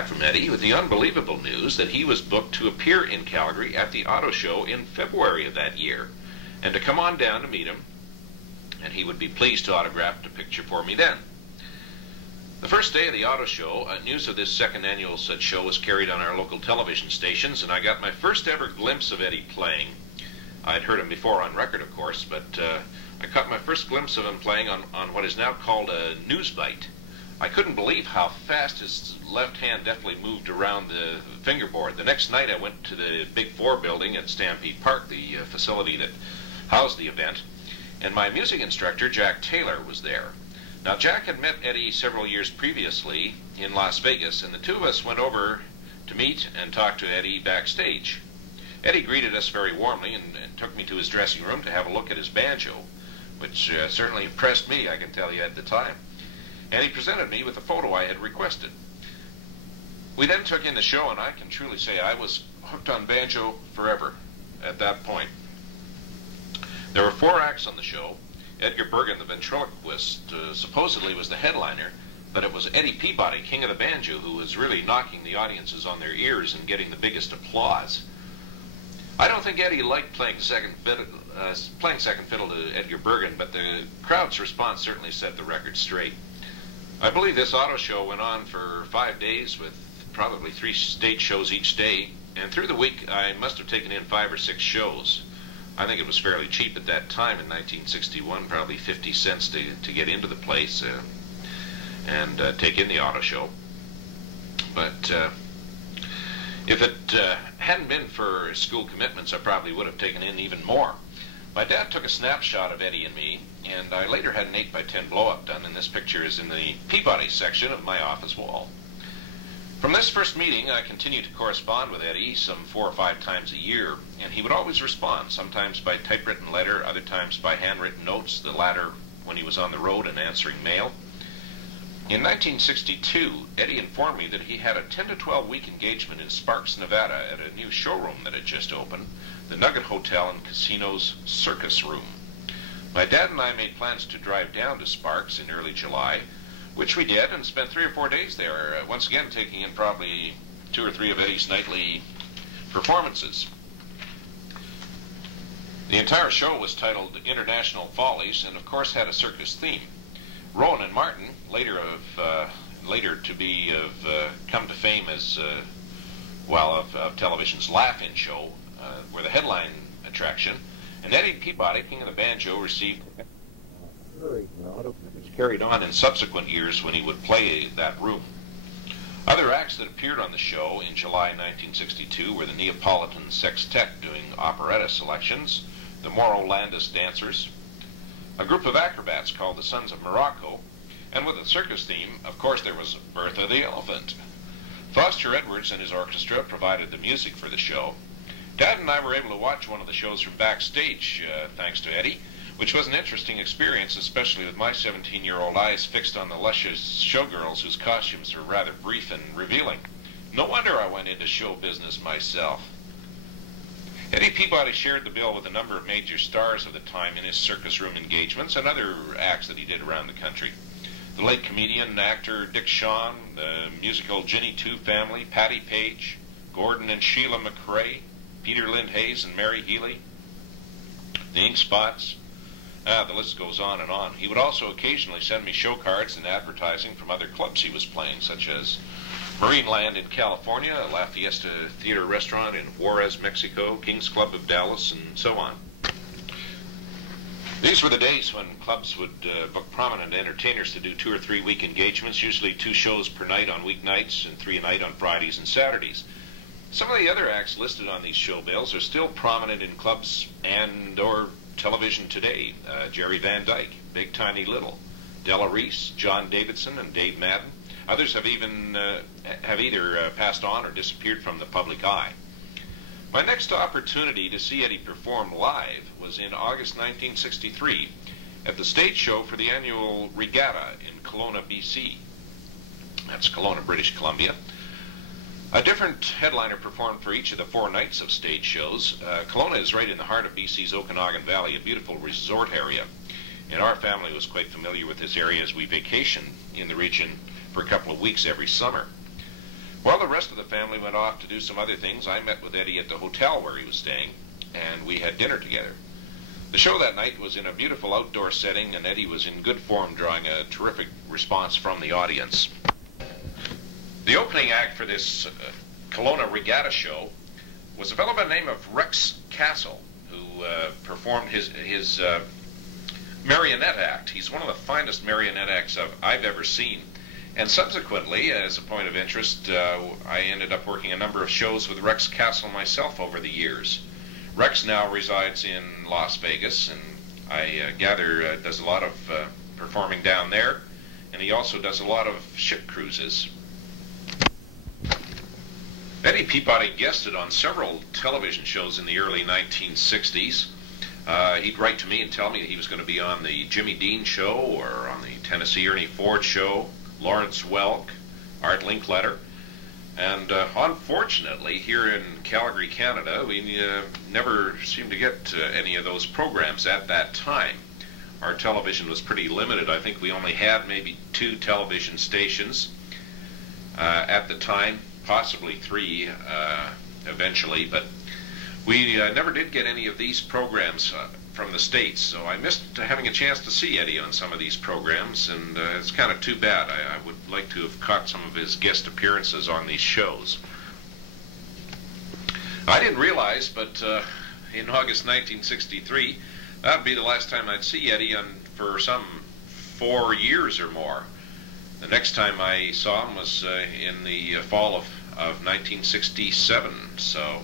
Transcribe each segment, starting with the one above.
back from Eddie with the unbelievable news that he was booked to appear in Calgary at the auto show in February of that year, and to come on down to meet him, and he would be pleased to autograph the picture for me then. The first day of the auto show, news of this second annual such show was carried on our local television stations, and I got my first ever glimpse of Eddie playing. I'd heard him before on record, of course, but I caught my first glimpse of him playing on what is now called a news bite. I couldn't believe how fast his left hand deftly moved around the fingerboard. The next night I went to the Big 4 building at Stampede Park, the facility that housed the event, and my music instructor, Jack Taylor, was there. Now, Jack had met Eddie several years previously in Las Vegas, and the two of us went over to meet and talk to Eddie backstage. Eddie greeted us very warmly and took me to his dressing room to have a look at his banjo, which certainly impressed me, I can tell you, at the time. And he presented me with a photo I had requested. We then took in the show, and I can truly say I was hooked on banjo forever at that point. There were 4 acts on the show. Edgar Bergen, the ventriloquist, supposedly was the headliner, but it was Eddie Peabody, king of the banjo, who was really knocking the audiences on their ears and getting the biggest applause. I don't think Eddie liked playing second fiddle to Edgar Bergen, but the crowd's response certainly set the record straight. I believe this auto show went on for 5 days with probably 3 stage shows each day, and through the week I must have taken in 5 or 6 shows. I think it was fairly cheap at that time in 1961, probably 50 cents to get into the place and take in the auto show. But if it hadn't been for school commitments, I probably would have taken in even more. My dad took a snapshot of Eddie and me, and I later had an 8x10 blow-up done, and this picture is in the Peabody section of my office wall. From this first meeting, I continued to correspond with Eddie some 4 or 5 times a year, and he would always respond, sometimes by typewritten letter, other times by handwritten notes, the latter when he was on the road and answering mail. In 1962, Eddie informed me that he had a 10 to 12 week engagement in Sparks, Nevada at a new showroom that had just opened, the Nugget Hotel and Casino's Circus Room. My dad and I made plans to drive down to Sparks in early July, which we did, and spent 3 or 4 days there, once again taking in probably 2 or 3 of Eddie's nightly performances. The entire show was titled International Follies, and of course had a circus theme. Rowan and Martin, later to come to fame as of television's Laugh-In show, were the headline attraction, and Eddie Peabody, king of the banjo, received which carried on in subsequent years when he would play that room. Other acts that appeared on the show in July 1962 were the Neapolitan Sextet doing operetta selections, the Moro Landis Dancers, a group of acrobats called the Sons of Morocco, and with a circus theme, of course, there was Bertha the Elephant. Foster Edwards and his orchestra provided the music for the show. Dad and I were able to watch one of the shows from backstage, thanks to Eddie, which was an interesting experience, especially with my 17-year-old eyes fixed on the luscious showgirls whose costumes were rather brief and revealing. No wonder I went into show business myself. Eddie Peabody shared the bill with a number of major stars of the time in his circus room engagements and other acts that he did around the country. The late comedian and actor Dick Shawn, the musical Ginny Two Family, Patty Page, Gordon and Sheila McRae, Peter Lind Hayes and Mary Healy, the Ink Spots. The list goes on and on. He would also occasionally send me show cards and advertising from other clubs he was playing, such as Marineland in California, La Fiesta Theater Restaurant in Juarez, Mexico, King's Club of Dallas, and so on. These were the days when clubs would book prominent entertainers to do 2 or 3 week engagements, usually 2 shows per night on weeknights and 3 a night on Fridays and Saturdays. Some of the other acts listed on these show bills are still prominent in clubs and or television today. Jerry Van Dyke, Big Tiny Little, Della Reese, John Davidson, and Dave Madden. Others have either passed on or disappeared from the public eye. My next opportunity to see Eddie perform live was in August 1963 at the stage show for the annual regatta in Kelowna, BC. That's Kelowna, British Columbia. A different headliner performed for each of the 4 nights of stage shows. Kelowna is right in the heart of BC's Okanagan Valley, a beautiful resort area. And our family was quite familiar with this area as we vacationed in the region for a couple of weeks every summer. While the rest of the family went off to do some other things, I met with Eddie at the hotel where he was staying, and we had dinner together. The show that night was in a beautiful outdoor setting, and Eddie was in good form, drawing a terrific response from the audience. The opening act for this Kelowna Regatta show was a fellow by the name of Rex Castle, who performed his marionette act. He's one of the finest marionette acts I've ever seen. And subsequently, as a point of interest, I ended up working a number of shows with Rex Castle myself over the years. Rex now resides in Las Vegas, and I gather does a lot of performing down there, and he also does a lot of ship cruises. Eddie Peabody guested on several television shows in the early 1960s. He'd write to me and tell me that he was going to be on the Jimmy Dean Show or on the Tennessee Ernie Ford Show, Lawrence Welk, Art Linkletter. And unfortunately, here in Calgary, Canada, we never seemed to get any of those programs at that time. Our television was pretty limited. I think we only had maybe 2 television stations at the time, possibly 3 eventually, but we never did get any of these programs from the States, so I missed having a chance to see Eddie on some of these programs, and it's kind of too bad. I would like to have caught some of his guest appearances on these shows. I didn't realize, but in August 1963, that would be the last time I'd see Eddie for some 4 years or more. The next time I saw him was in the fall of 1967, so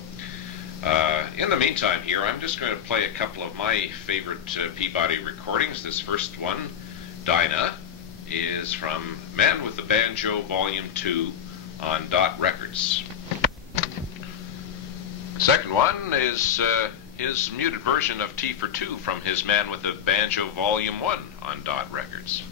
in the meantime here, I'm just going to play a couple of my favorite Peabody recordings. This first one, Dinah, is from Man With The Banjo Volume 2 on Dot Records. Second one is his muted version of T for Two from his Man With The Banjo Volume 1 on Dot Records.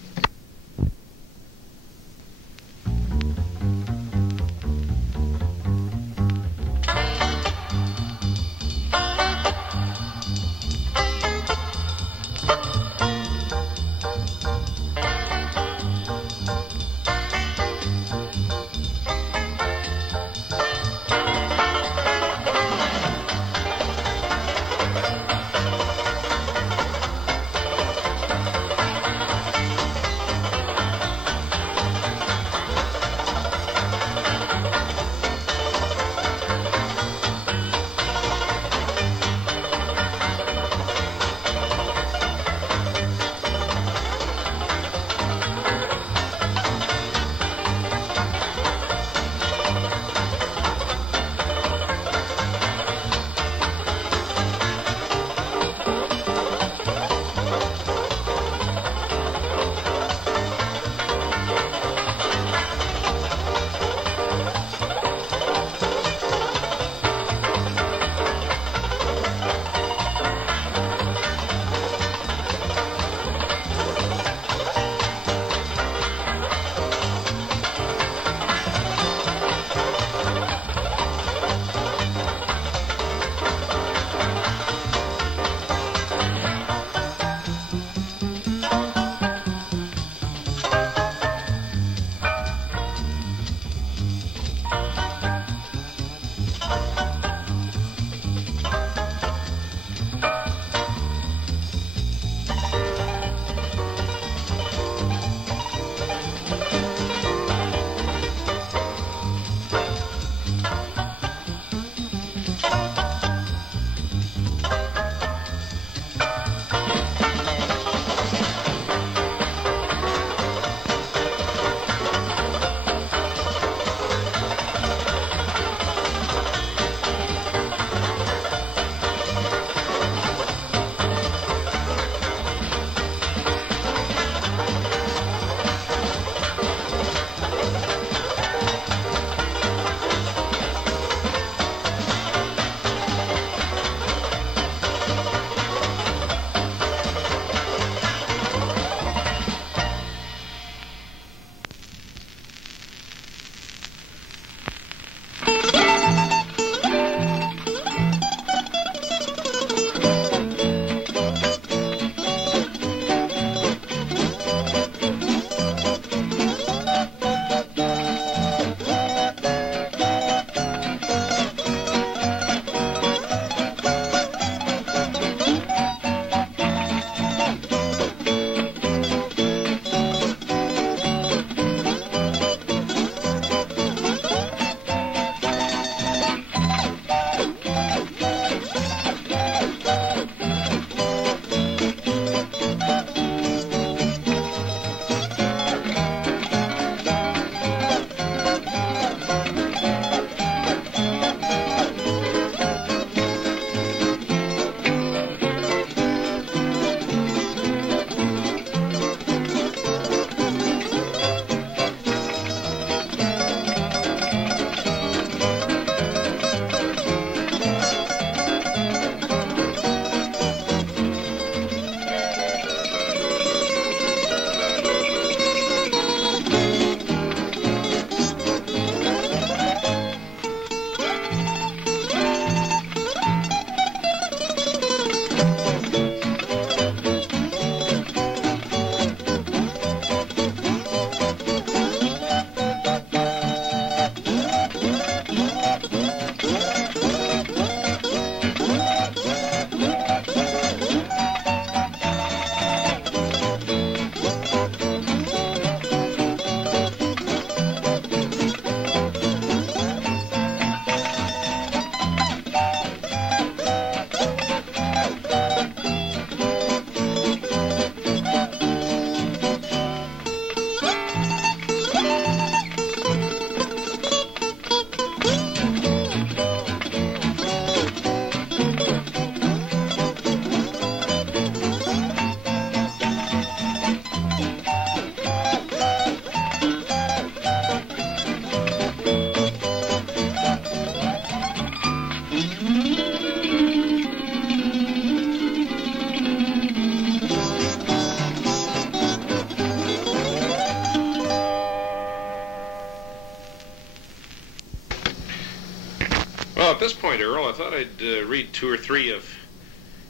this point, Earl, I thought I'd read 2 or 3 of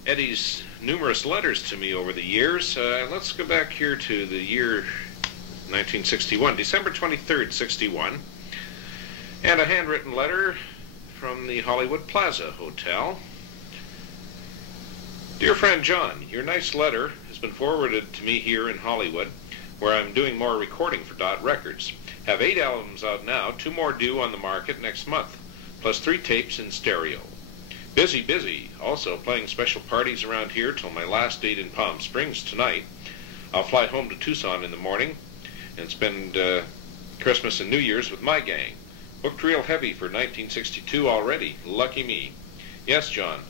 Eddie's numerous letters to me over the years. Let's go back here to the year 1961, December 23rd, 61, and a handwritten letter from the Hollywood Plaza Hotel. Dear friend John, your nice letter has been forwarded to me here in Hollywood, where I'm doing more recording for Dot Records. Have 8 albums out now, 2 more due on the market next month, plus 3 tapes in stereo. Busy, busy. Also playing special parties around here till my last date in Palm Springs tonight. I'll fly home to Tucson in the morning and spend Christmas and New Year's with my gang. Booked real heavy for 1962 already. Lucky me. Yes, John,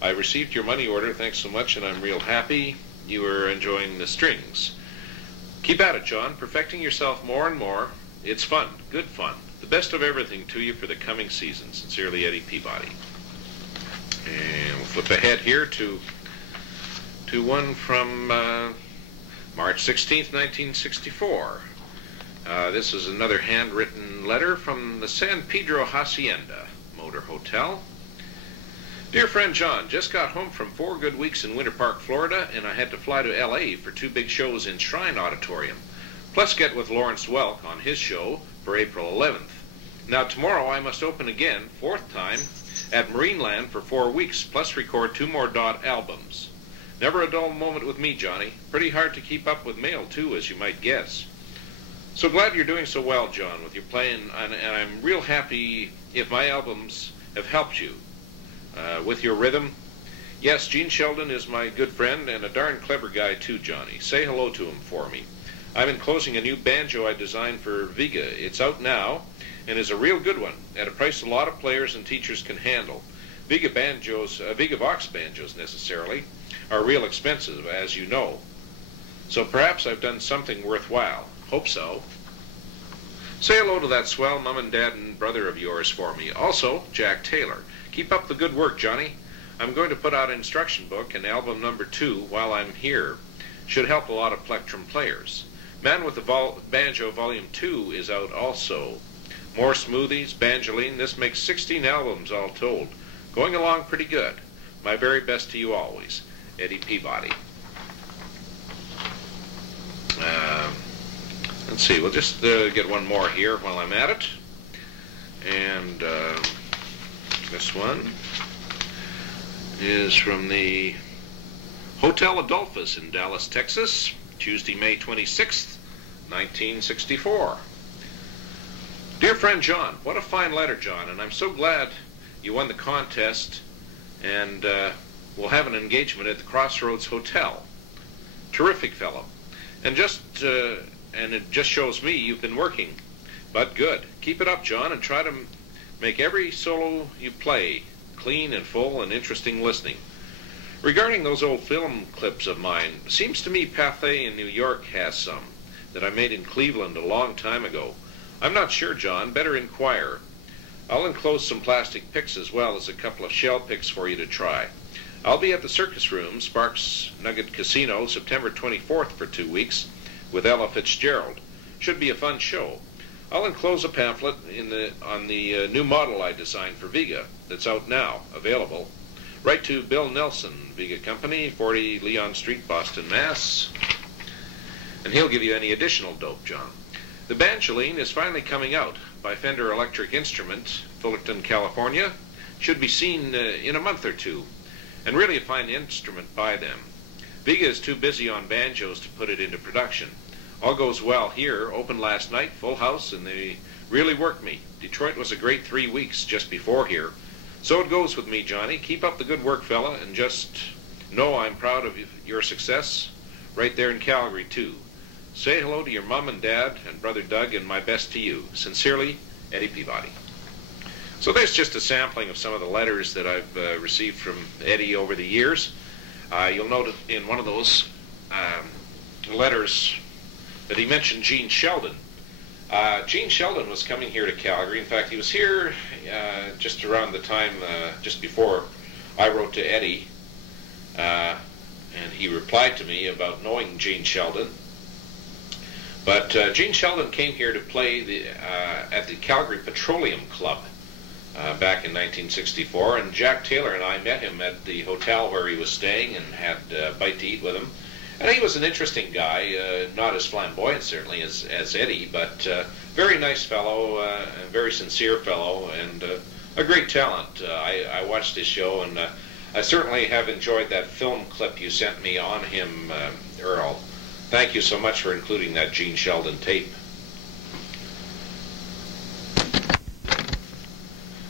I received your money order. Thanks so much, and I'm real happy you are enjoying the strings. Keep at it, John. Perfecting yourself more and more. It's fun. Good fun. The best of everything to you for the coming season. Sincerely, Eddie Peabody. And we'll flip ahead here to one from March 16th, 1964. This is another handwritten letter from the San Pedro Hacienda Motor Hotel. Dear friend John, just got home from 4 good weeks in Winter Park, Florida, and I had to fly to L.A. for 2 big shows in Shrine Auditorium, plus get with Lawrence Welk on his show for April 11th. Now tomorrow I must open again, 4th time, at Marineland for 4 weeks, plus record 2 more Dot albums. Never a dull moment with me, Johnny. Pretty hard to keep up with mail, too, as you might guess. So glad you're doing so well, John, with your playing, and I'm real happy if my albums have helped you. With your rhythm. Yes, Gene Sheldon is my good friend and a darn clever guy, too, Johnny. Say hello to him for me. I'm enclosing a new banjo I designed for Vega. It's out now and is a real good one at a price a lot of players and teachers can handle. Vega Vox banjos necessarily are real expensive, as you know. So perhaps I've done something worthwhile. Hope so. Say hello to that swell mom and dad and brother of yours for me. Also, Jack Taylor. Keep up the good work, Johnny. I'm going to put out an instruction book and album number 2 while I'm here. Should help a lot of plectrum players. Man with the Banjo Volume 2 is out also. More smoothies, banjoline. This makes 16 albums all told. Going along pretty good. My very best to you always. Eddie Peabody. Let's see, we'll just get one more here while I'm at it. And this one is from the Hotel Adolphus in Dallas, Texas, Tuesday, May 26th, 1964. Dear friend John, what a fine letter, John, and I'm so glad you won the contest and we'll have an engagement at the Crossroads Hotel. Terrific fellow. And it just shows me you've been working. But good. Keep it up, John, and try to make every solo you play clean and full and interesting listening. Regarding those old film clips of mine, seems to me Pathé in New York has some that I made in Cleveland a long time ago. I'm not sure, John. Better inquire. I'll enclose some plastic pics as well as a couple of shell pics for you to try. I'll be at the Circus Room, Sparks Nugget Casino, September 24th for 2 weeks with Ella Fitzgerald. Should be a fun show. I'll enclose a pamphlet on the new model I designed for Vega that's out now, available. Write to Bill Nelson, Vega Company, 40 Leon Street, Boston, Mass. And he'll give you any additional dope, John. The banjoline is finally coming out by Fender Electric Instrument, Fullerton, California. Should be seen in a month or 2. And really a fine instrument by them. Vega is too busy on banjos to put it into production. All goes well here. Opened last night, full house, and they really worked me. Detroit was a great 3 weeks just before here. So it goes with me, Johnny. Keep up the good work, fella, and just know I'm proud of your success right there in Calgary, too. Say hello to your mom and dad and brother Doug, and my best to you. Sincerely, Eddie Peabody. So there's just a sampling of some of the letters that I've received from Eddie over the years. You'll note in one of those letters that he mentioned Gene Sheldon. Gene Sheldon was coming here to Calgary. In fact, he was here just around the time, just before I wrote to Eddie, and he replied to me about knowing Gene Sheldon. But Gene Sheldon came here to play at the Calgary Petroleum Club back in 1964, and Jack Taylor and I met him at the hotel where he was staying and had a bite to eat with him. And he was an interesting guy, not as flamboyant certainly as Eddie, but very nice fellow, a very sincere fellow, and a great talent. I watched his show, and I certainly have enjoyed that film clip you sent me on him, Earl. Thank you so much for including that Gene Sheldon tape.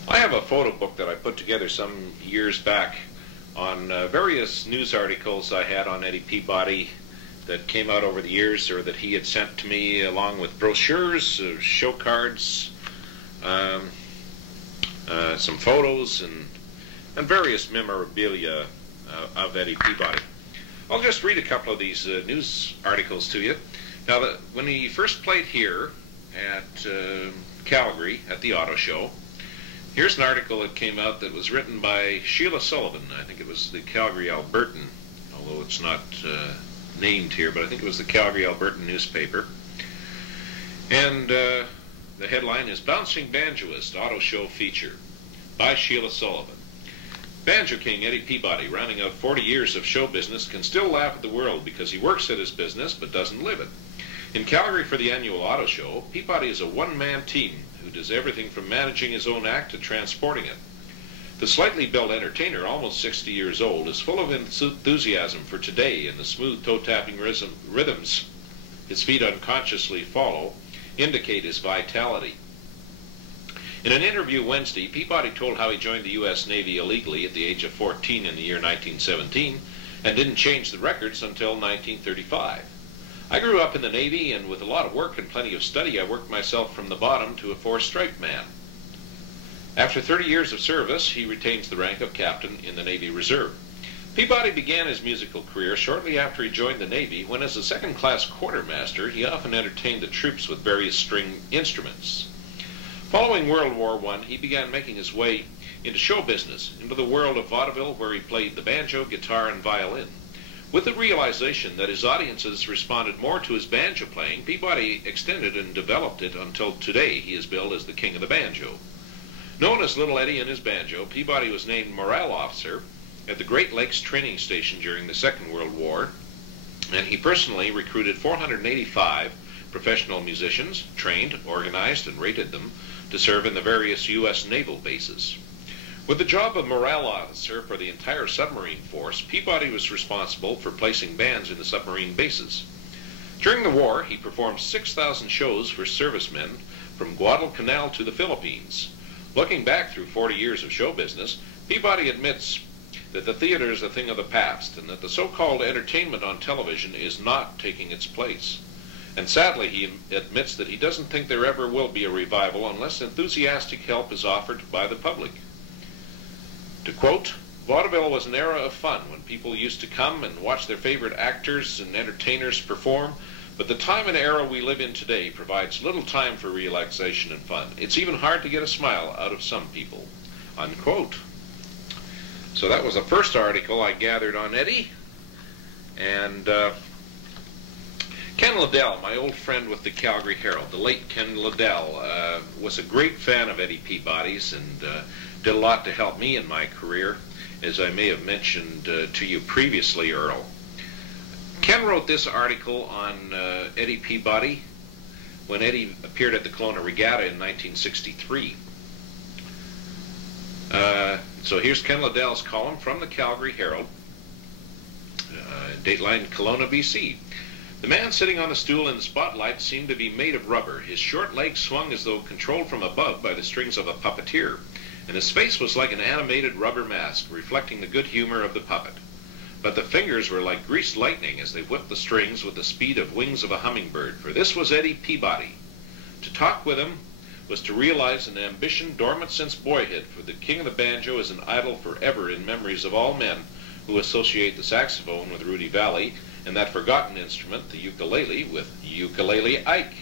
I have a photo book that I put together some years back on various news articles I had on Eddie Peabody that came out over the years, or that he had sent to me, along with brochures, show cards, some photos, and various memorabilia of Eddie Peabody. I'll just read a couple of these news articles to you. Now, when he first played here at Calgary at the auto show, here's an article that came out that was written by Sheila Sullivan. I think it was the Calgary Albertan, although it's not named here, but I think it was the Calgary Albertan newspaper. And the headline is Bouncing Banjoist Auto Show Feature by Sheila Sullivan. Banjo King Eddie Peabody, rounding out 40 years of show business, can still laugh at the world because he works at his business but doesn't live it. In Calgary for the annual auto show, Peabody is a one-man team who does everything from managing his own act to transporting it. The slightly built entertainer, almost 60 years old, is full of enthusiasm for today, and the smooth toe-tapping rhythms his feet unconsciously follow indicate his vitality. In an interview Wednesday, Peabody told how he joined the U.S. Navy illegally at the age of 14 in the year 1917 and didn't change the records until 1935. I grew up in the Navy, and with a lot of work and plenty of study, I worked myself from the bottom to a four-stripe man. After 30 years of service, he retains the rank of captain in the Navy Reserve. Peabody began his musical career shortly after he joined the Navy, when as a second-class quartermaster, he often entertained the troops with various string instruments. Following World War I, he began making his way into show business, into the world of vaudeville, where he played the banjo, guitar, and violin. With the realization that his audiences responded more to his banjo playing, Peabody extended and developed it until today he is billed as the King of the Banjo. Known as Little Eddie and his banjo, Peabody was named morale officer at the Great Lakes Training Station during the Second World War, and he personally recruited 485 professional musicians, trained, organized, and rated them to serve in the various U.S. naval bases. With the job of morale officer for the entire submarine force, Peabody was responsible for placing bands in the submarine bases. During the war, he performed 6,000 shows for servicemen from Guadalcanal to the Philippines. Looking back through 40 years of show business, Peabody admits that the theater is a thing of the past, and that the so-called entertainment on television is not taking its place. And sadly, he admits that he doesn't think there ever will be a revival unless enthusiastic help is offered by the public. To quote, "Vaudeville was an era of fun when people used to come and watch their favorite actors and entertainers perform, but the time and era we live in today provides little time for relaxation and fun. It's even hard to get a smile out of some people." Unquote. So that was the first article I gathered on Eddie. And Ken Liddell, my old friend with the Calgary Herald, the late Ken Liddell, was a great fan of Eddie Peabody's, and did a lot to help me in my career, as I may have mentioned to you previously, Earl. Ken wrote this article on Eddie Peabody when Eddie appeared at the Kelowna Regatta in 1963. So here's Ken Liddell's column from the Calgary Herald, dateline Kelowna, BC. The man sitting on the stool in the spotlight seemed to be made of rubber. His short legs swung as though controlled from above by the strings of a puppeteer, and his face was like an animated rubber mask, reflecting the good humor of the puppet. But the fingers were like greased lightning as they whipped the strings with the speed of wings of a hummingbird, for this was Eddie Peabody. To talk with him was to realize an ambition dormant since boyhood, for the King of the Banjo is an idol forever in memories of all men who associate the saxophone with Rudy Valley, and that forgotten instrument, the ukulele, with Ukulele Ike.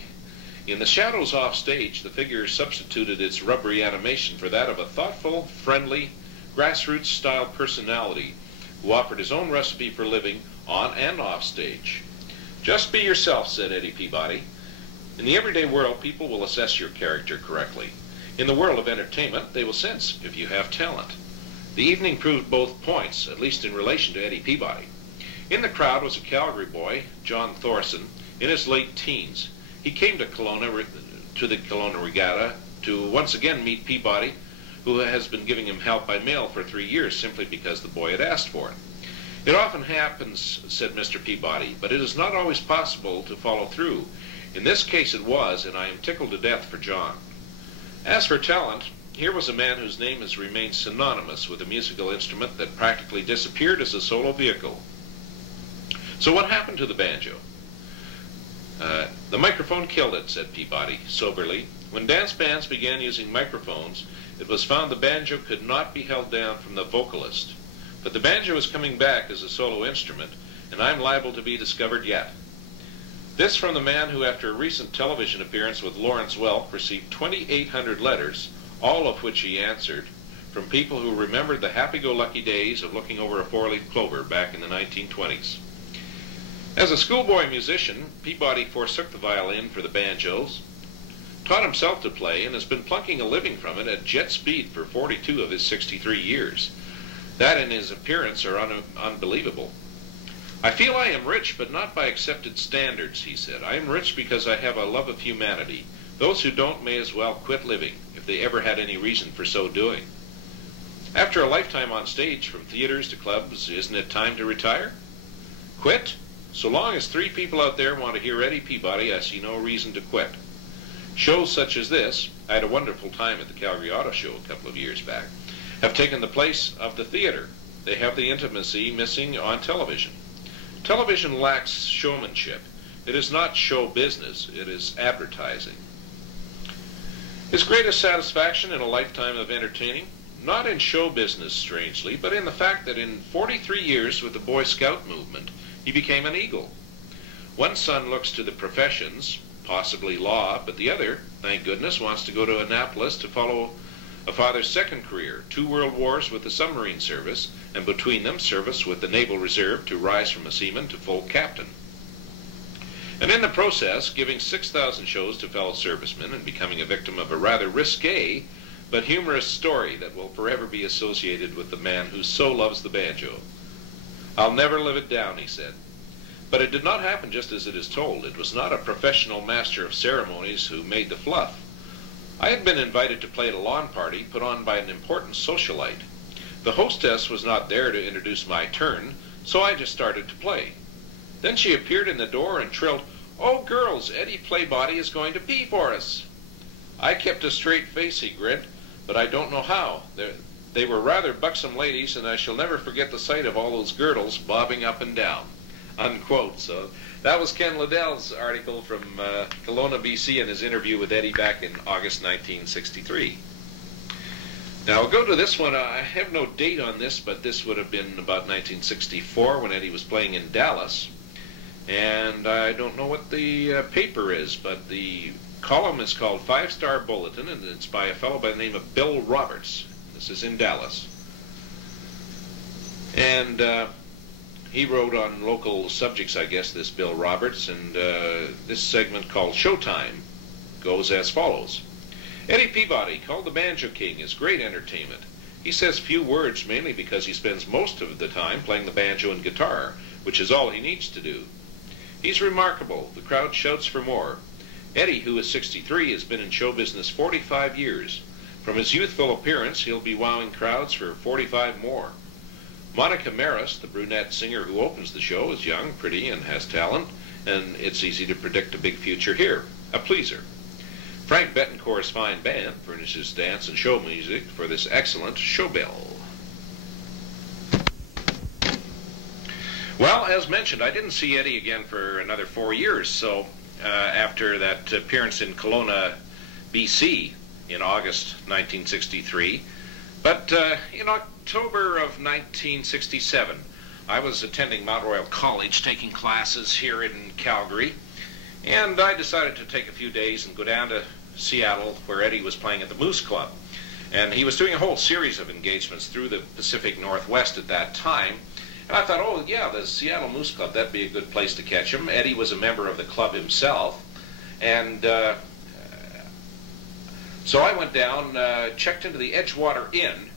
In the shadows off stage, the figure substituted its rubbery animation for that of a thoughtful, friendly, grassroots-style personality who offered his own recipe for living on and off stage. "Just be yourself," said Eddie Peabody. "In the everyday world, people will assess your character correctly. In the world of entertainment, they will sense if you have talent. The evening proved both points, at least in relation to Eddie Peabody. In the crowd was a Calgary boy, John Thorson, in his late teens. He came to the Kelowna Regatta to once again meet Peabody, who has been giving him help by mail for 3 years simply because the boy had asked for it. It often happens, said Mr. Peabody, but it is not always possible to follow through. In this case it was, and I am tickled to death for John. As for talent, here was a man whose name has remained synonymous with a musical instrument that practically disappeared as a solo vehicle. So what happened to the banjo? The microphone killed it, said Peabody soberly. When dance bands began using microphones, it was found the banjo could not be held down from the vocalist. But the banjo is coming back as a solo instrument, and I'm liable to be discovered yet. This from the man who, after a recent television appearance with Lawrence Welk, received 2,800 letters, all of which he answered, from people who remembered the happy-go-lucky days of looking over a four-leaf clover back in the 1920s. As a schoolboy musician, Peabody forsook the violin for the banjos, taught himself to play, and has been plunking a living from it at jet speed for 42 of his 63 years. That and his appearance are unbelievable. I feel I am rich, but not by accepted standards, he said. I am rich because I have a love of humanity. Those who don't may as well quit living, if they ever had any reason for so doing. After a lifetime on stage, from theaters to clubs, isn't it time to retire? Quit? So long as 3 people out there want to hear Eddie Peabody, I see no reason to quit. Shows such as this, I had a wonderful time at the Calgary Auto Show a couple of years back, have taken the place of the theater. They have the intimacy missing on television. Television lacks showmanship. It is not show business, it is advertising. His greatest satisfaction in a lifetime of entertaining? Not in show business, strangely, but in the fact that in 43 years with the Boy Scout movement, he became an eagle. One son looks to the professions, possibly law, but the other, thank goodness, wants to go to Annapolis to follow a father's second career, 2 world wars with the submarine service, and between them service with the Naval Reserve to rise from a seaman to full captain. And in the process, giving 6,000 shows to fellow servicemen and becoming a victim of a rather risque but humorous story that will forever be associated with the man who so loves the banjo. I'll never live it down, he said. But it did not happen just as it is told. It was not a professional master of ceremonies who made the fluff. I had been invited to play at a lawn party put on by an important socialite. The hostess was not there to introduce my turn, so I just started to play. Then she appeared in the door and trilled, "Oh, girls, Eddie Peabody is going to pee for us." I kept a straight face, he grinned, but I don't know how. They were rather buxom ladies, and I shall never forget the sight of all those girdles bobbing up and down. Unquote. So that was Ken Liddell's article from Kelowna, BC, in his interview with Eddie back in August 1963. Now, I'll go to this one. I have no date on this, but this would have been about 1964 when Eddie was playing in Dallas. And I don't know what the paper is, but the column is called 5-Star Bulletin, and it's by a fellow by the name of Bill Roberts. This is in Dallas. And he wrote on local subjects, I guess, this Bill Roberts, and this segment called Showtime goes as follows. Eddie Peabody, called the Banjo King, is great entertainment. He says few words, mainly because he spends most of the time playing the banjo and guitar, which is all he needs to do. He's remarkable. The crowd shouts for more. Eddie, who is 63, has been in show business 45 years. From his youthful appearance, he'll be wowing crowds for 45 more. Monica Maris, the brunette singer who opens the show, is young, pretty, and has talent, and it's easy to predict a big future here. A pleaser. Frank Betancourt's fine band furnishes dance and show music for this excellent showbill. Well, as mentioned, I didn't see Eddie again for another 4 years, so after that appearance in Kelowna, BC in August 1963. But in October of 1967, I was attending Mount Royal College, taking classes here in Calgary, and I decided to take a few days and go down to Seattle, where Eddie was playing at the Moose Club. And he was doing a whole series of engagements through the Pacific Northwest at that time. And I thought, oh yeah, the Seattle Moose Club, that'd be a good place to catch him. Eddie was a member of the club himself. And So I went down, checked into the Edgewater Inn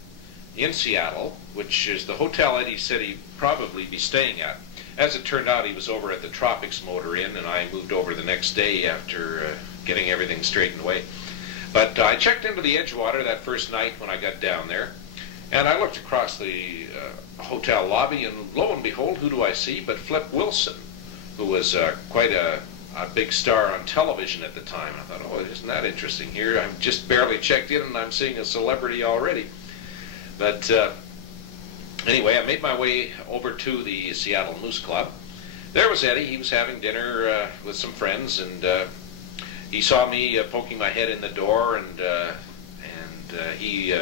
in Seattle, which is the hotel Eddie said he'd probably be staying at. As it turned out, he was over at the Tropics Motor Inn, and I moved over the next day after getting everything straightened away. But I checked into the Edgewater that first night when I got down there, and I looked across the hotel lobby, and lo and behold, who do I see but Flip Wilson, who was quite a big star on television at the time. I thought, oh, isn't that interesting here? I'm just barely checked in, and I'm seeing a celebrity already. But anyway, I made my way over to the Seattle Moose Club. There was Eddie. He was having dinner with some friends, and he saw me poking my head in the door, and he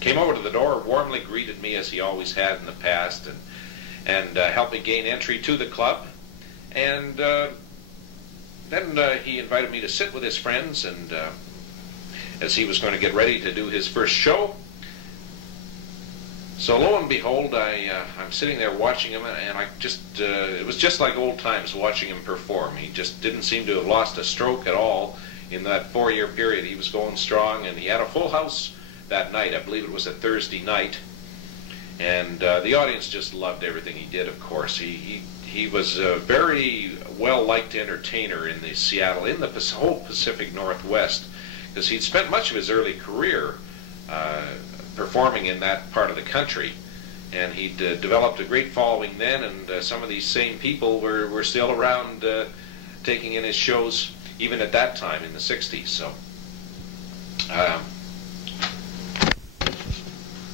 came over to the door, warmly greeted me as he always had in the past, and helped me gain entry to the club. And then he invited me to sit with his friends, and as he was going to get ready to do his first show. So lo and behold, I'm sitting there watching him, and it was just like old times watching him perform. He just didn't seem to have lost a stroke at all in that 4-year period. He was going strong, and he had a full house that night. I believe it was a Thursday night. And the audience just loved everything he did, of course. He was a very well-liked entertainer in the Seattle, in the whole Pacific Northwest, because he'd spent much of his early career performing in that part of the country, and he'd developed a great following then, and some of these same people were still around taking in his shows even at that time in the 60s.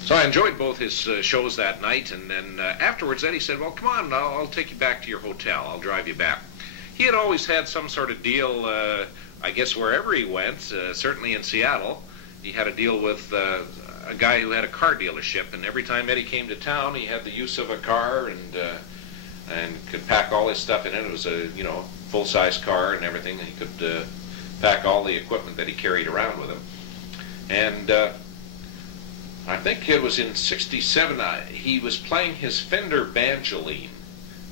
So I enjoyed both his shows that night, and then afterwards Eddie said, well, come on, I'll take you back to your hotel. I'll drive you back. He had always had some sort of deal, I guess wherever he went, certainly in Seattle. He had a deal with a guy who had a car dealership, and every time Eddie came to town, he had the use of a car and could pack all his stuff in it. It was a full-size car and everything. He could pack all the equipment that he carried around with him. And I think it was in '67. He was playing his Fender Banjoline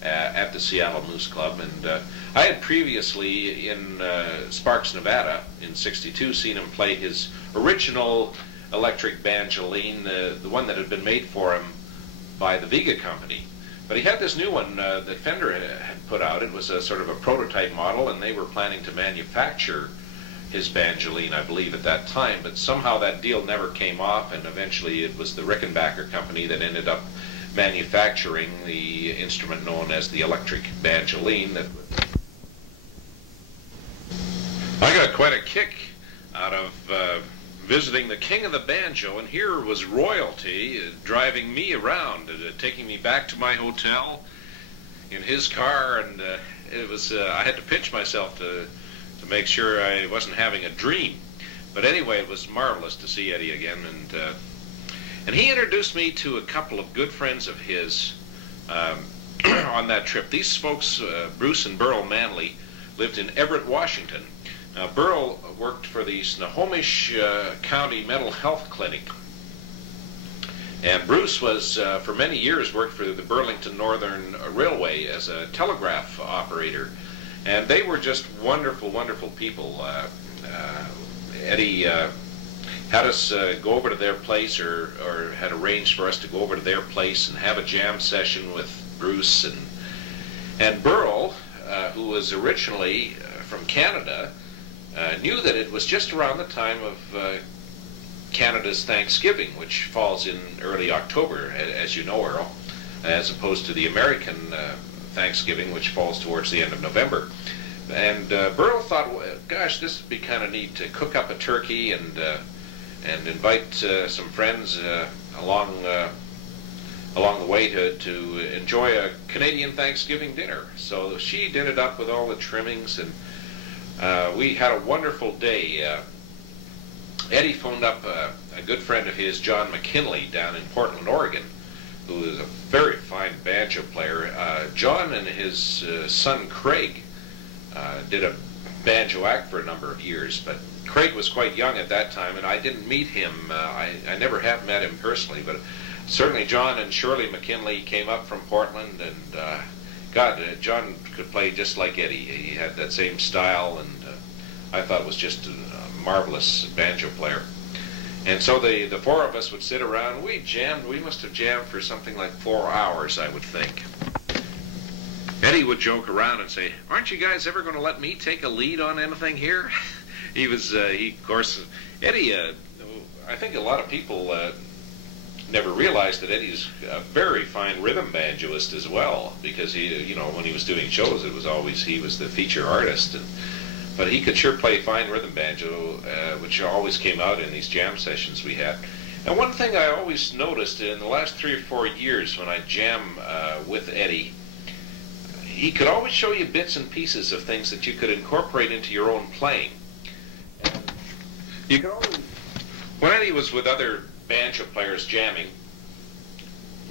at the Seattle Moose Club, and I had previously in Sparks, Nevada, in '62, seen him play his original electric banjoline, the one that had been made for him by the Vega Company. But he had this new one that Fender had put out. It was a sort of a prototype model, and they were planning to manufacture his banjoline, I believe, at that time. But somehow that deal never came off, and eventually it was the Rickenbacker Company that ended up manufacturing the instrument known as the electric banjoline. I got quite a kick out of visiting the king of the banjo, and here was royalty driving me around, taking me back to my hotel in his car, and it was I had to pinch myself to make sure I wasn't having a dream. But anyway, it was marvelous to see Eddie again, and he introduced me to a couple of good friends of his on that trip. These folks, Bruce and Burl Manley, lived in Everett, Washington. Now, Burl worked for the Snohomish County Mental Health Clinic, and Bruce was, for many years, worked for the Burlington Northern Railway as a telegraph operator, and they were just wonderful, wonderful people. Eddie had us go over to their place, or had arranged for us to go over to their place and have a jam session with Bruce, and Burl, who was originally from Canada, knew that it was just around the time of Canada's Thanksgiving, which falls in early October, as you know, Earl, as opposed to the American Thanksgiving, which falls towards the end of November. And Burl thought, well, gosh, this would be kind of neat to cook up a turkey and invite some friends along the way to enjoy a Canadian Thanksgiving dinner. So she did it up with all the trimmings, and we had a wonderful day. Eddie phoned up a good friend of his, John McKinley, down in Portland, Oregon, who is a very fine banjo player. John and his son Craig did a banjo act for a number of years, but Craig was quite young at that time, and I didn't meet him. I never have met him personally, but certainly John and Shirley McKinley came up from Portland, and God, John could play just like Eddie. He had that same style, and I thought it was just marvelous banjo player. And so the four of us would sit around. We jammed. We must have jammed for something like 4 hours, I would think. Eddie would joke around and say, "Aren't you guys ever going to let me take a lead on anything here?" Of course, Eddie, I think a lot of people never realized that Eddie's a very fine rhythm banjoist as well, because when he was doing shows, it was always he was the feature artist, but he could sure play fine rhythm banjo, which always came out in these jam sessions we had. And one thing I always noticed in the last 3 or 4 years when I jam with Eddie, he could always show you bits and pieces of things that you could incorporate into your own playing. You could always, when Eddie was with other banjo players jamming,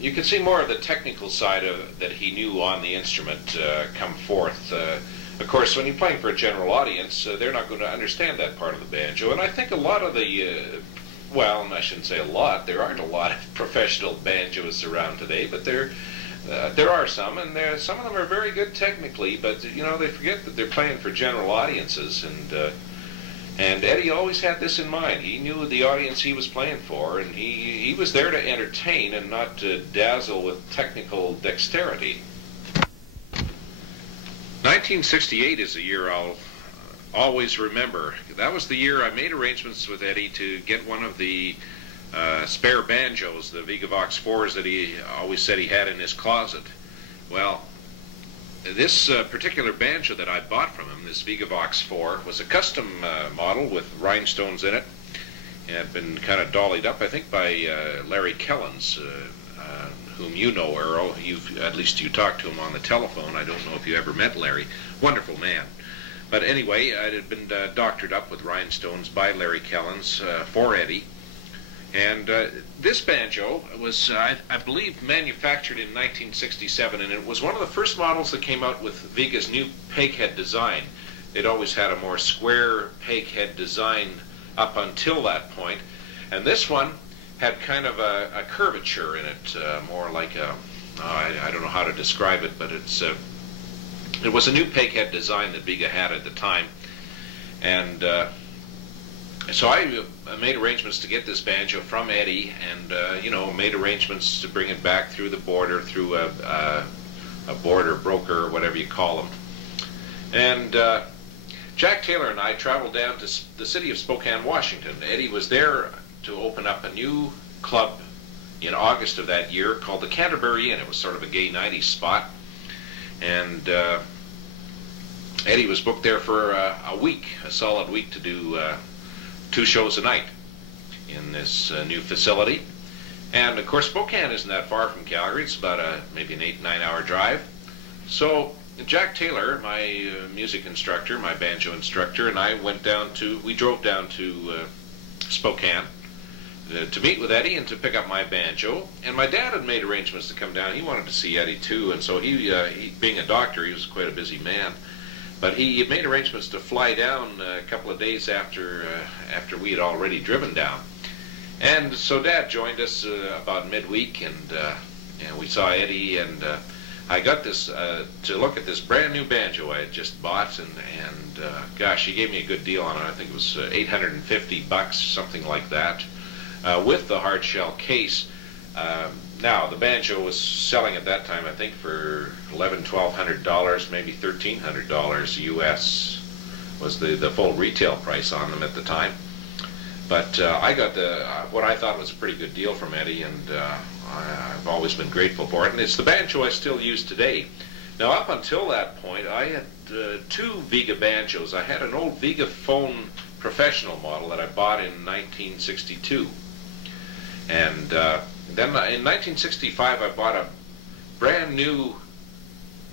you could see more of the technical side of that he knew on the instrument come forth. Of course, when you're playing for a general audience, they're not going to understand that part of the banjo. And I think a lot of the, well, I shouldn't say a lot, there aren't a lot of professional banjoists around today, but there are some, and some of them are very good technically, but they forget that they're playing for general audiences, and Eddie always had this in mind. He knew the audience he was playing for, and he was there to entertain and not to dazzle with technical dexterity. 1968 is a year I'll always remember. That was the year I made arrangements with Eddie to get one of the spare banjos, the Vigavox 4s that he always said he had in his closet. Well, this particular banjo that I bought from him, this Vigavox 4, was a custom model with rhinestones in it. It had been kind of dollied up, I think, by Larry Kellens, whom you know, Earl. At least you talked to him on the telephone. I don't know if you ever met Larry. Wonderful man. But anyway, it had been doctored up with rhinestones by Larry Kellens for Eddie. And this banjo was, I believe, manufactured in 1967, and it was one of the first models that came out with Viga's new peghead design. They'd always had a more square peghead design up until that point, and this one had kind of a curvature in it, more like a, I don't know how to describe it, but it was a new peghead design that Viga had at the time, and so I made arrangements to get this banjo from Eddie, and made arrangements to bring it back through the border, through a border broker, or whatever you call them. And Jack Taylor and I traveled down to the city of Spokane, Washington. Eddie was there to open up a new club in August of that year called the Canterbury Inn. It was sort of a gay 90s spot, and Eddie was booked there for a week, a solid week, to do 2 shows a night in this new facility. And of course, Spokane isn't that far from Calgary. It's about maybe an 8-9 hour drive. So Jack Taylor, my music instructor, my banjo instructor, and I we drove down to Spokane to meet with Eddie and to pick up my banjo. And my dad had made arrangements to come down. He wanted to see Eddie too, and so he being a doctor, he was quite a busy man. But he made arrangements to fly down a couple of days after we had already driven down. And so Dad joined us about midweek, and we saw Eddie, and I got this to look at this brand new banjo I had just bought, and gosh, he gave me a good deal on it. I think it was $850, something like that, with the hard shell case. Now, the banjo was selling at that time, I think, for $1,100-1,200, maybe $1,300 US was the full retail price on them at the time. But I got what I thought was a pretty good deal from Eddie, and I've always been grateful for it. And it's the banjo I still use today. Now, up until that point, I had 2 Viga banjos. I had an old Vigaphone professional model that I bought in 1962. And then in 1965, I bought a brand new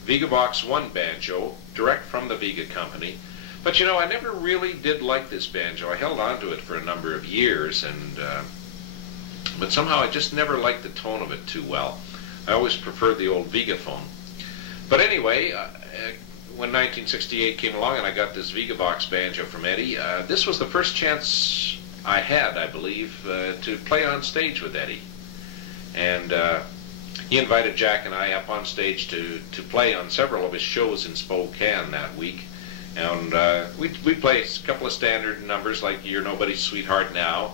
Vigavox 1 banjo, direct from the Viga company. But I never really did like this banjo. I held on to it for a number of years, but somehow I just never liked the tone of it too well. I always preferred the old Vigaphone. But anyway, when 1968 came along and I got this Vigavox banjo from Eddie, this was the first chance I had, I believe, to play on stage with Eddie. And he invited Jack and I up on stage to play on several of his shows in Spokane that week. And we play a couple of standard numbers like You're Nobody's Sweetheart Now,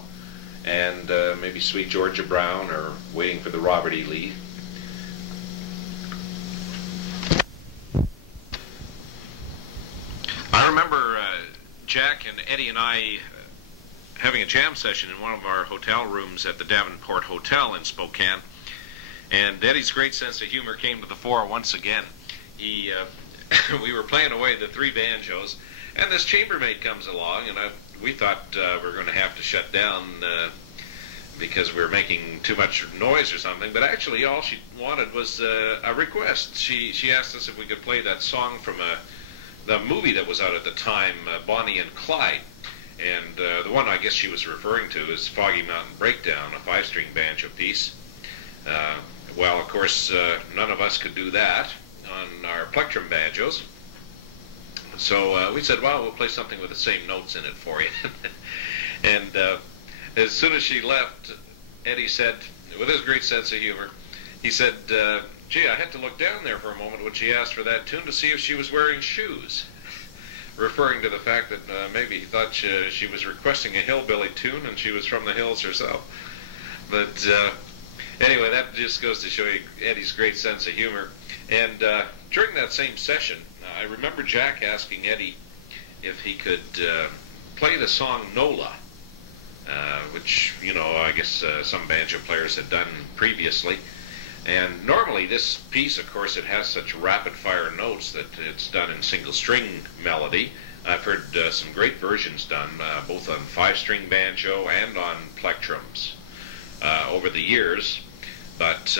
and maybe Sweet Georgia Brown or Waiting for the Robert E. Lee. I remember Jack and Eddie and I having a jam session in one of our hotel rooms at the Davenport Hotel in Spokane, and Eddie's great sense of humor came to the fore once again. We were playing away the three banjos, and this chambermaid comes along, and we thought we were going to have to shut down because we were making too much noise or something, but actually all she wanted was a request. She asked us if we could play that song from the movie that was out at the time, Bonnie and Clyde. And the one I guess she was referring to is Foggy Mountain Breakdown, a 5-string banjo piece. Well, of course, none of us could do that on our plectrum banjos. So we said, well, we'll play something with the same notes in it for you. And as soon as she left, Eddie said, with his great sense of humor, he said, gee, I had to look down there for a moment when she asked for that tune to see if she was wearing shoes, referring to the fact that maybe he thought she was requesting a hillbilly tune and she was from the hills herself. But anyway, that just goes to show you Eddie's great sense of humor. And during that same session, I remember Jack asking Eddie if he could play the song Nola, which, you know, I guess some banjo players had done previously. And normally this piece, of course, it has such rapid-fire notes that it's done in single-string melody. I've heard some great versions done, both on 5-string banjo and on plectrums over the years. But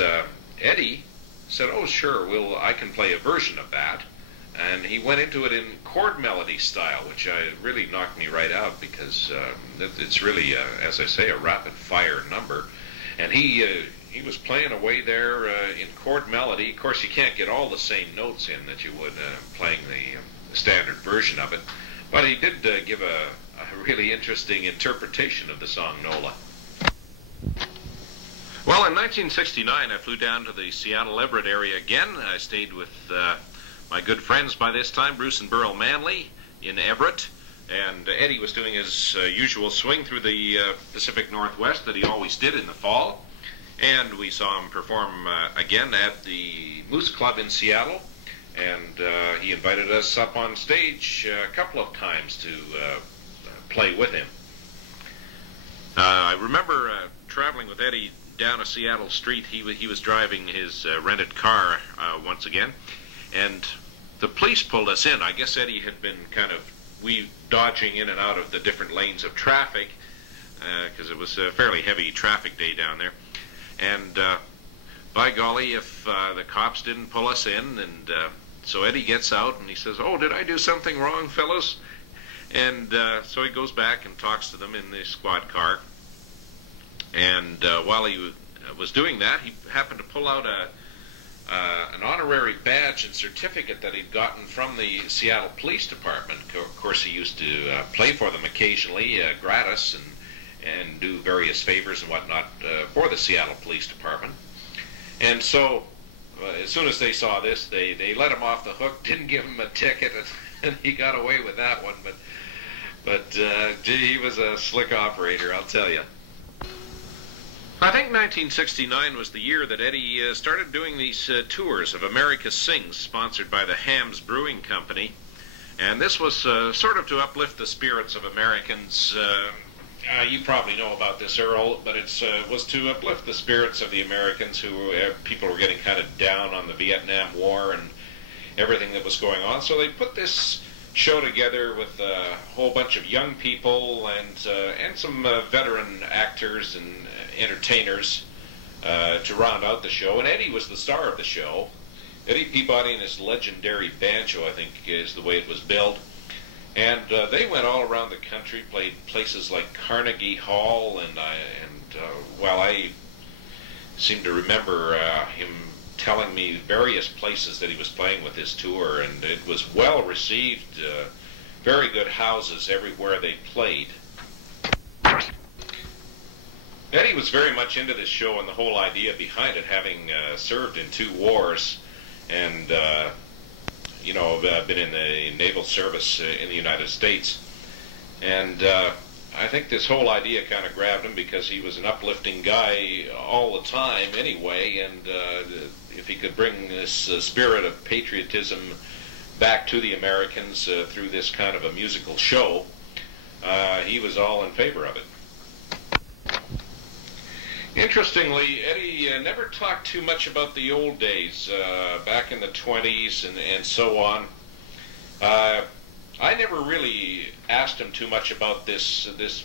Eddie said, oh, sure, I can play a version of that. And he went into it in chord melody style, which really knocked me right out because it's really, as I say, a rapid-fire number. And he was playing away there in chord melody. Of course, you can't get all the same notes in that you would playing the standard version of it. But he did give a really interesting interpretation of the song Nola. Well, in 1969, I flew down to the Seattle-Everett area again. I stayed with my good friends by this time, Bruce and Burl Manley in Everett. And Eddie was doing his usual swing through the Pacific Northwest that he always did in the fall. And we saw him perform again at the Moose Club in Seattle. And he invited us up on stage a couple of times to play with him. I remember traveling with Eddie down a Seattle street. He was driving his rented car once again. And the police pulled us in. I guess Eddie had been kind of dodging in and out of the different lanes of traffic because it was a fairly heavy traffic day down there. And by golly, if the cops didn't pull us in, and so Eddie gets out and he says, oh, did I do something wrong, fellows? And so he goes back and talks to them in the squad car. And while he was doing that, he happened to pull out an honorary badge and certificate that he'd gotten from the Seattle Police Department. Of course, he used to play for them occasionally, gratis, and do various favors and whatnot for the Seattle Police Department. And so, as soon as they saw this, they let him off the hook, didn't give him a ticket, and he got away with that one. But gee, he was a slick operator, I'll tell you. I think 1969 was the year that Eddie started doing these tours of America Sings, sponsored by the Hams Brewing Company. And this was sort of to uplift the spirits of Americans. You probably know about this, Earl, but it was to uplift the spirits of the Americans who people were getting kind of down on the Vietnam War and everything that was going on. So they put this show together with a whole bunch of young people and some veteran actors and entertainers to round out the show. And Eddie was the star of the show. Eddie Peabody and his legendary banjo, I think, is the way it was billed. And they went all around the country, played places like Carnegie Hall, and well, I seem to remember him telling me various places that he was playing with his tour, and it was well received, very good houses everywhere they played. Eddie was very much into this show and the whole idea behind it, having served in 2 wars, and you know, been in the naval service in the United States. And I think this whole idea kind of grabbed him because he was an uplifting guy all the time anyway, and if he could bring this spirit of patriotism back to the Americans through this kind of a musical show, he was all in favor of it. Interestingly, Eddie never talked too much about the old days, back in the 20s and so on. I never really asked him too much about this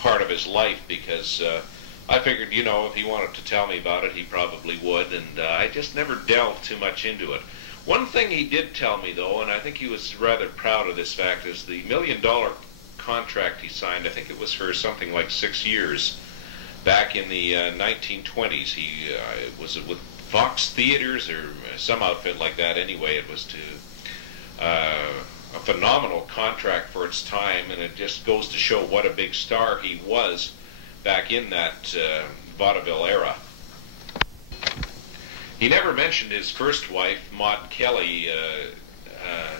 part of his life because I figured, you know, if he wanted to tell me about it, he probably would, and I just never delved too much into it. One thing he did tell me, though, and I think he was rather proud of this fact, is the $1 million contract he signed. I think it was for something like 6 years back in the 1920s. He was with Fox Theaters or some outfit like that. Anyway, it was to a phenomenal contract for its time, and it just goes to show what a big star he was back in that vaudeville era. He never mentioned his first wife, Maud Kelly,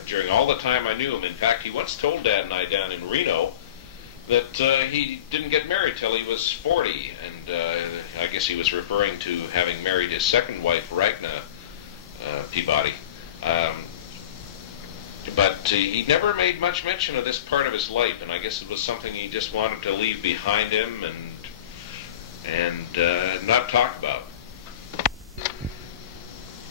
during all the time I knew him. In fact, he once told Dad and I down in Reno that he didn't get married till he was 40, and I guess he was referring to having married his second wife, Ragna Peabody. But he never made much mention of this part of his life, and I guess it was something he just wanted to leave behind him and not talk about.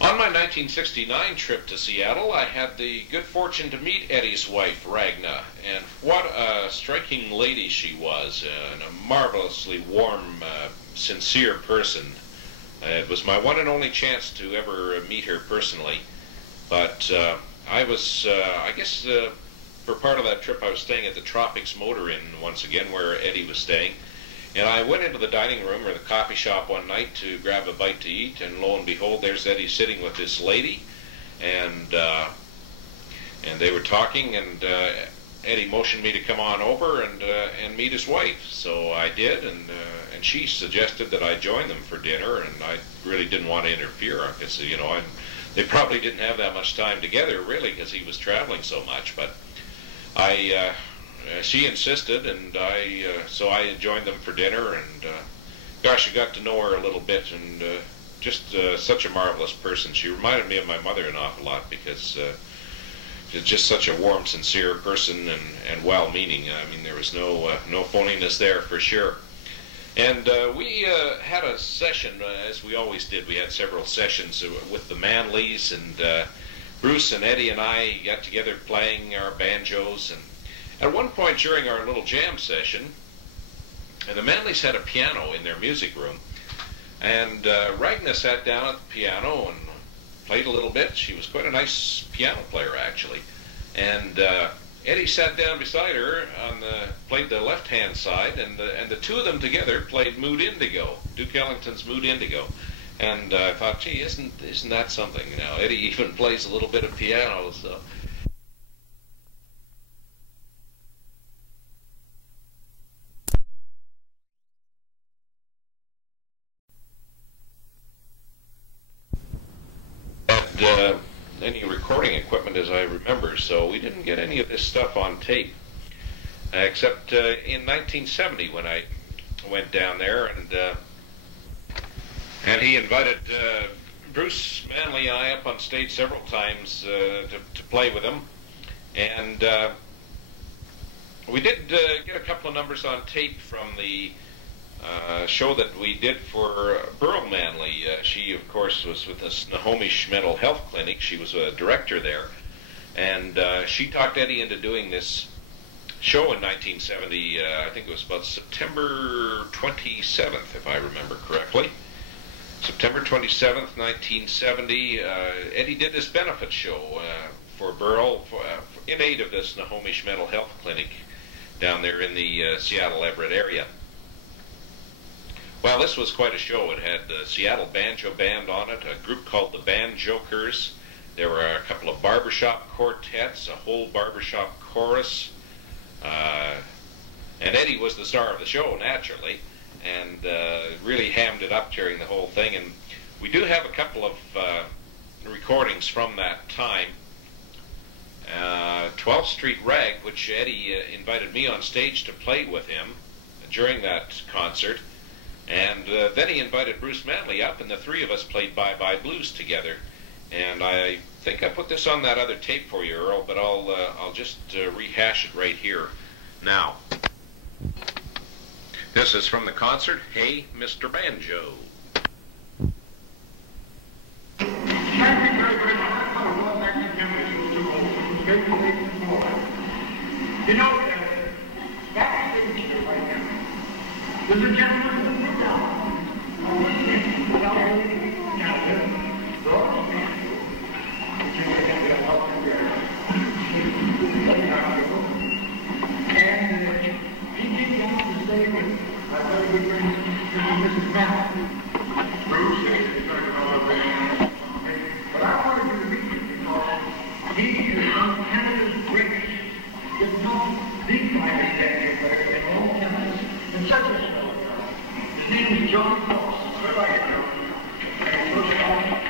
On my 1969 trip to Seattle, I had the good fortune to meet Eddie's wife, Ragna, and what a striking lady she was, and a marvelously warm, sincere person. It was my one and only chance to ever meet her personally, but I was, I guess, for part of that trip I was staying at the Tropics Motor Inn once again, where Eddie was staying. And I went into the dining room or the coffee shop one night to grab a bite to eat, and lo and behold, there's Eddie sitting with this lady, and they were talking, and Eddie motioned me to come on over and meet his wife. So I did, and she suggested that I join them for dinner, and I really didn't want to interfere. I guess, you know, they probably didn't have that much time together, really, because he was traveling so much, but she insisted, and so I joined them for dinner, and gosh, I got to know her a little bit, and just such a marvelous person. She reminded me of my mother an awful lot because she's just such a warm, sincere person and well-meaning. I mean, there was no phoniness there for sure. And we had a session, as we always did. We had several sessions with the Manleys, and Bruce and Eddie and I got together playing our banjos, and at one point during our little jam session, the Manleys had a piano in their music room, and Ragna sat down at the piano and played a little bit. She was quite a nice piano player, actually. And Eddie sat down beside her played the left-hand side, and the two of them together played Mood Indigo, Duke Ellington's Mood Indigo. And I thought, gee, isn't that something? You know, Eddie even plays a little bit of piano, so. Any recording equipment, as I remember, so we didn't get any of this stuff on tape, except in 1970 when I went down there, and he invited Bruce Manley and I up on stage several times to play with him, and we did get a couple of numbers on tape from the show that we did for Burl Manley. She, of course, was with the Snohomish Mental Health Clinic. She was a director there, and she talked Eddie into doing this show in 1970. I think it was about September 27th, if I remember correctly. September 27th, 1970, Eddie did this benefit show for Burl in aid of the Snohomish Mental Health Clinic down there in the Seattle-Everett area. Well, this was quite a show. It had the Seattle Banjo Band on it, a group called the Banjokers. There were a couple of barbershop quartets, a whole barbershop chorus. And Eddie was the star of the show, naturally, and really hammed it up during the whole thing. And we do have a couple of recordings from that time. 12th Street Rag, which Eddie invited me on stage to play with him during that concert. And then he invited Bruce Manley up, and the three of us played Bye Bye Blues together. And I think I put this on that other tape for you, Earl, but I'll just rehash it right here now. This is from the concert, Hey, Mr. Banjo. You know, backstage here right now, there's a gentleman who put down. And he came down to stay with my very good friend, Mrs. Matthew. Bruce, but I wanted you to meet him because he is from Canada's greatest, if not the finest banjo player in all Canada, and such a small girl. His name is Johnny Thorson. Where are you, Joe? And first of all,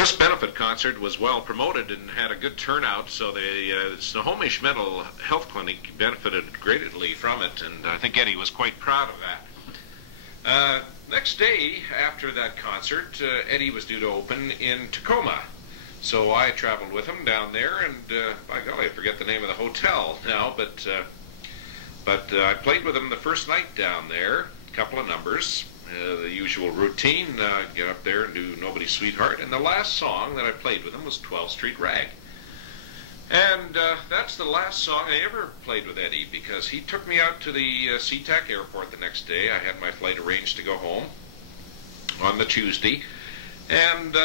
This benefit concert was well promoted and had a good turnout, so the Snohomish Mental Health Clinic benefited greatly from it, and I think Eddie was quite proud of that. Next day after that concert, Eddie was due to open in Tacoma, so I traveled with him down there, and by golly, I forget the name of the hotel now, but I played with him the first night down there, a couple of numbers. The usual routine, get up there and do Nobody's Sweetheart. And the last song that I played with him was 12th Street Rag. And that's the last song I ever played with Eddie, because he took me out to the SeaTac airport the next day. I had my flight arranged to go home on the Tuesday. And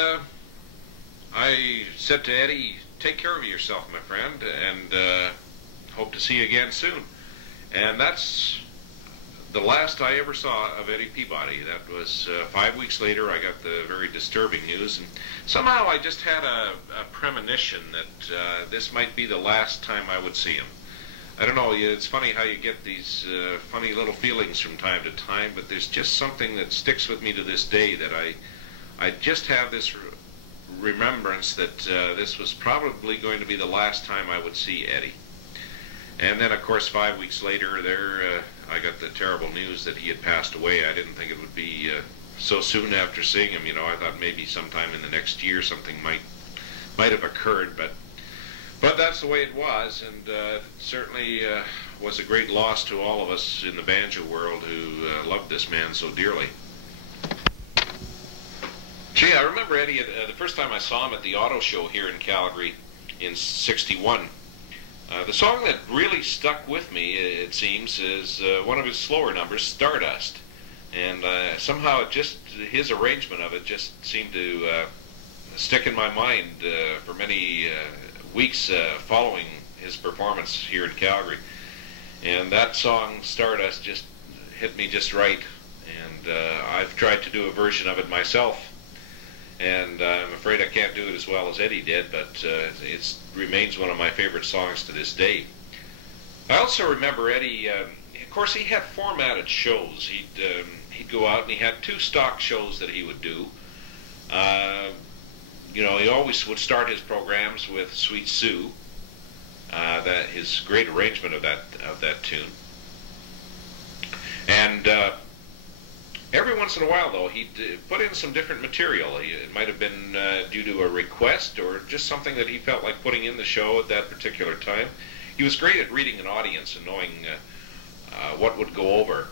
I said to Eddie, take care of yourself, my friend, and hope to see you again soon. And that's the last I ever saw of Eddie Peabody. That was 5 weeks later. I got the very disturbing news, and somehow I just had a premonition that this might be the last time I would see him. I don't know, it's funny how you get these funny little feelings from time to time, but there's just something that sticks with me to this day, that I just have this remembrance that this was probably going to be the last time I would see Eddie. And then, of course, 5 weeks later, I got the terrible news that he had passed away. I didn't think it would be so soon after seeing him. You know, I thought maybe sometime in the next year something might have occurred, but that's the way it was, and certainly was a great loss to all of us in the banjo world who loved this man so dearly. Gee, I remember Eddie the first time I saw him at the auto show here in Calgary in '61. The song that really stuck with me, it seems, is one of his slower numbers, Stardust. And somehow his arrangement of it just seemed to stick in my mind for many weeks following his performance here in Calgary. And that song, Stardust, just hit me just right. And I've tried to do a version of it myself. And I'm afraid I can't do it as well as Eddie did, but it remains one of my favorite songs to this day. I also remember Eddie, of course he had formatted shows. He'd go out and he had 2 stock shows that he would do. You know, he always would start his programs with Sweet Sue, his great arrangement of that tune. And every once in a while, though, he'd put in some different material. It might have been due to a request or just something that he felt like putting in the show at that particular time. He was great at reading an audience and knowing what would go over.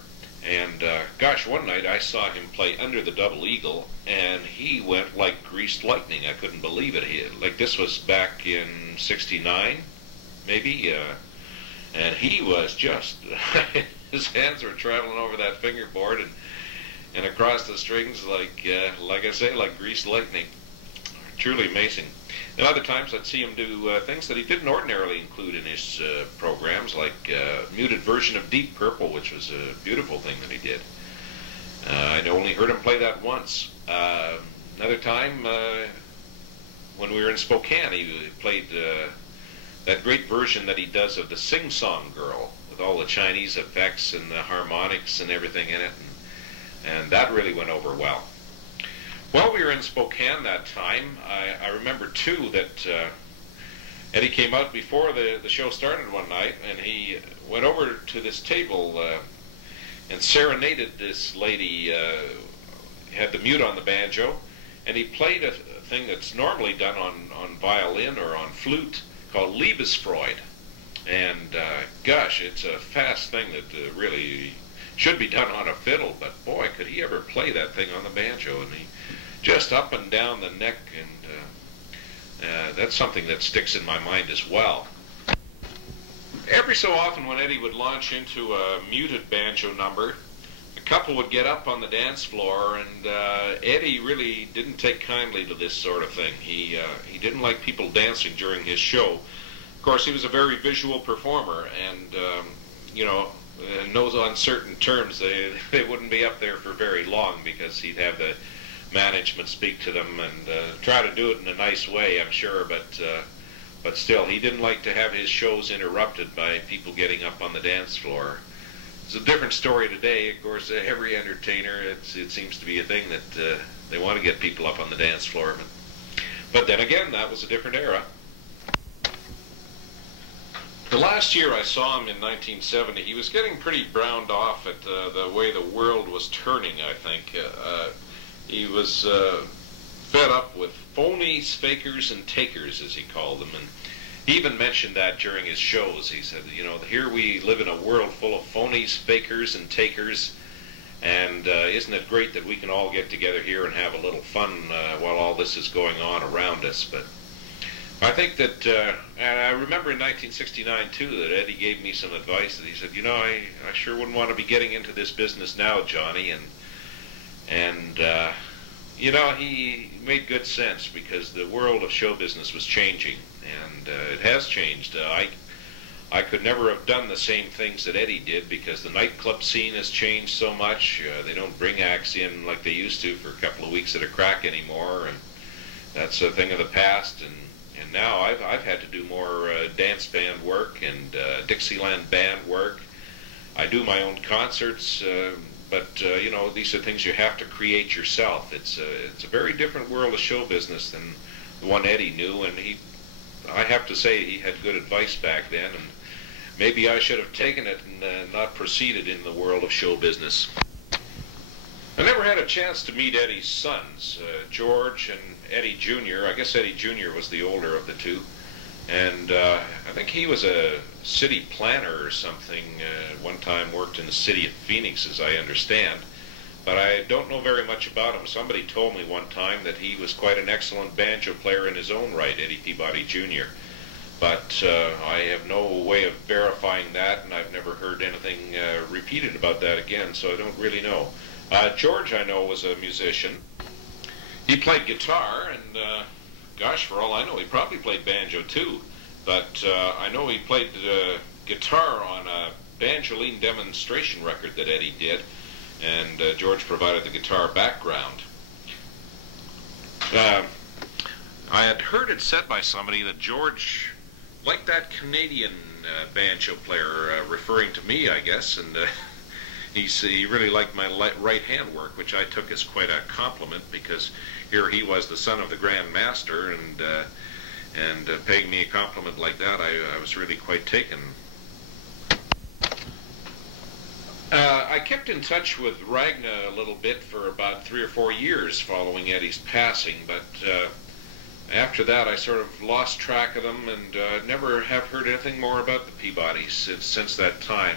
And gosh, one night I saw him play Under the Double Eagle, and he went like greased lightning. I couldn't believe it. Like this was back in '69, maybe, and he was just his hands were traveling over that fingerboard and across the strings like I say, like greased lightning. Truly amazing. And other times I'd see him do things that he didn't ordinarily include in his programs, like a muted version of Deep Purple, which was a beautiful thing that he did. I'd only heard him play that once. Another time, when we were in Spokane, he played that great version that he does of the Sing Song Girl, with all the Chinese effects and the harmonics and everything in it. And that really went over well. While we were in Spokane that time, I remember too that Eddie came out before the show started one night, and he went over to this table and serenaded this lady, had the mute on the banjo, and he played a thing that's normally done on violin or on flute called Liebesfreude. And gosh, it's a fast thing that really should be done on a fiddle, but boy, could he ever play that thing on the banjo. And he just up and down the neck, and that's something that sticks in my mind as well. Every so often when Eddie would launch into a muted banjo number, a couple would get up on the dance floor, and Eddie really didn't take kindly to this sort of thing. He didn't like people dancing during his show. Of course, he was a very visual performer, and you know, in those uncertain terms, they wouldn't be up there for very long, because he'd have the management speak to them and try to do it in a nice way, I'm sure, but still, he didn't like to have his shows interrupted by people getting up on the dance floor. It's a different story today. Of course, every entertainer, it seems to be a thing that they want to get people up on the dance floor. But then again, that was a different era. The last year I saw him in 1970, he was getting pretty browned off at the way the world was turning, I think. He was fed up with phonies, fakers, and takers, as he called them. And he even mentioned that during his shows. He said, you know, here we live in a world full of phonies, fakers, and takers. And isn't it great that we can all get together here and have a little fun while all this is going on around us? But I think that, and I remember in 1969 too, that Eddie gave me some advice. That he said, you know, I sure wouldn't want to be getting into this business now, Johnny. And you know, he made good sense, because the world of show business was changing, and it has changed. I could never have done the same things that Eddie did, because the nightclub scene has changed so much. They don't bring acts in like they used to for a couple of weeks at a crack anymore, and that's a thing of the past. And now I've had to do more dance band work and Dixieland band work. I do my own concerts, but you know, these are things you have to create yourself. It's a very different world of show business than the one Eddie knew, and I have to say he had good advice back then, and maybe I should have taken it and not proceeded in the world of show business. I never had a chance to meet Eddie's sons, George and Eddie Jr. I guess Eddie Jr. was the older of the two. And I think he was a city planner or something. One time worked in the city of Phoenix, as I understand. But I don't know very much about him. Somebody told me one time that he was quite an excellent banjo player in his own right, Eddie Peabody Jr. But I have no way of verifying that, and I've never heard anything repeated about that again, so I don't really know. George, I know, was a musician. He played guitar, and gosh, for all I know, he probably played banjo too. But I know he played guitar on a banjoline demonstration record that Eddie did, and George provided the guitar background. I had heard it said by somebody that George liked that Canadian banjo player, referring to me, I guess, and he really liked my right hand work, which I took as quite a compliment, because here he was, the son of the Grand Master, and paying me a compliment like that, I was really quite taken. I kept in touch with Ragna a little bit for about 3 or 4 years following Eddie's passing, but after that I sort of lost track of them, and never have heard anything more about the Peabodys since that time.